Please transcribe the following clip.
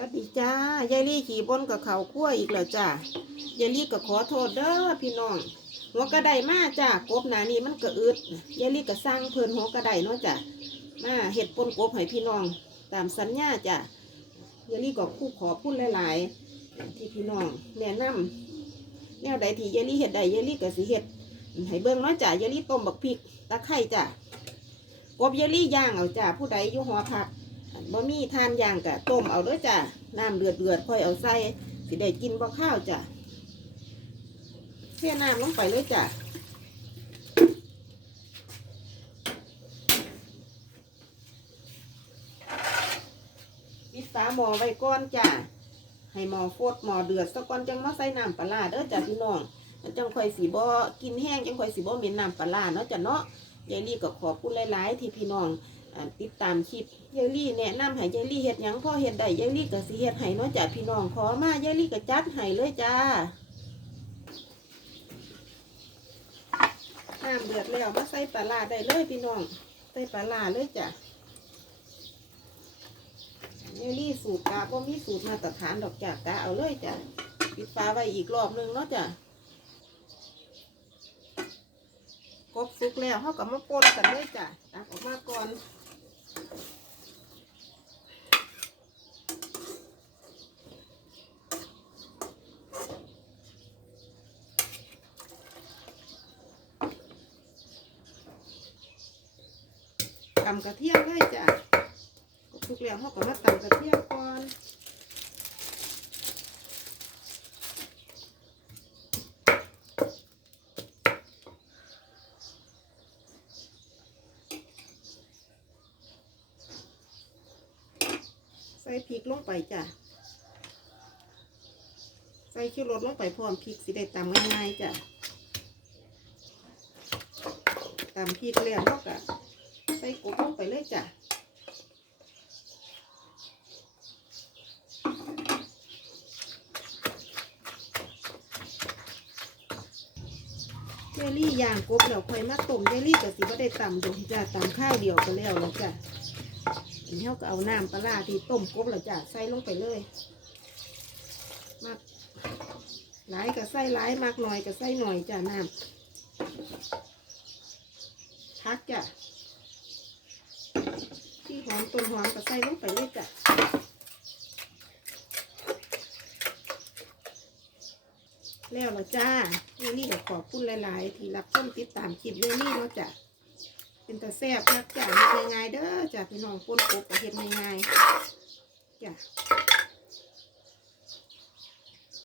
วัสดีจ้ายายลี่ขี่บนกับเขาคั่วอีกแล้วจ้ายายลี่ก็ขอโทษเด้อพี่น้องหัวกระไดมาจ้ากบหนานี่มันก็อึดยายลี่ก็สร้างเพลินหัวกระไดเนาะจ้ะมาเห็ดปนกบให้พี่น้อง ตามสัญญาจ้ะยายลี่ก็คู่ขอพูดหลาย ๆ ที่พี่น้องแนะนำแนวใดที่ยายลี่เห็ดใดยายลี่ก็สิเห็ดให้เบิ่งเนาะจ้ะยายลี่ต้มบักพริกตะไคร้จ้ะกบยายลี่ย่างเอาจ้ะผู้ใดอยู่หอพัก บ่มีทานอย่างกะต้มเอาเด้อจ้ะน้ำเดือดเดือดๆค่อยเอาใส่สิได้กินบ่ข้าวจ้ะเทน้ำลงไปเลยจ้ะปิดฝาหม้อไว้ก่อนจ้ะให้หม้อฟดหม้อเดือดสักก่อนจังมาใส่น้ำปลาเด้อจ้ะพี่น้องจังค่อยสีบ่กินแห้งจังค่อยสีบ่เหม็นน้ำปลาเนาะจ้ะเนาะยายลี่ก็ขอบคุณหลาย ๆ ที่พี่น้อง ติดตามคลิปยายลี่แนะนำให้ยายลี่เฮ็ดหยังพ่อเฮ็ดได้ยายลี่ก็สิเฮ็ดให้เนาะจ้ะพี่น้องขอมายายลี่ก็จัดให้เลยจ้าน้ำเดือดแล้วมาใส่ปลาร้าได้เลยพี่น้อง ใส่ปลาร้าเลยจ้ะยายลี่สูตรกาบ่มีสูตรมาตรฐานดอกจ้ะกาเอาเลยจ้ะปิดฝาไว้อีกรอบนึงเนาะจ้ะกบสุกแล้วเขาก็มาป่นกันเลยจ้ะตักออกมาก่อน ตำกระเทียมเลยจ้ะทุกแล้วเขาก็มาตำกระเทียมก่อนใส่พริกลงไปจ้ะ ใส่ชิวรสลงไปพร้อมพริกสิได้ตำง่ายๆจ้ะตำพริกแล้วเขาก็ ส่กบลงไปเลยจ้ะเจลลี่ย่างกบแล้วค่อยมาต้มเจลลี่กับสิบ่ได้ตำดงจ้ะตำข้าวเดียวก็แล้วแล้วจ้ะอันนี้เราก็เอาน้ำปลาที่ต้มกบแล้วจ้ะใส่ลงไปเลยมากหลายก็ใส่หลายมากหน่อยก็ใส่หน่อยจ้ะน้ำพักจ้ะ หอมต้นหอมก็ใส่ลงไปเลยจ้ะแล้วละจ้าเรนนี่ก็ขอบคุณหลาย ๆ ที่รับชมติดตามคลิปเรนนี่เนาะจ้ะเป็นตาแซ่บนักจ้ะเฮ็ดง่ายๆเด้อจ้ะพี่น้องป้นปุ้บเห็ดง่ายๆจ้ะ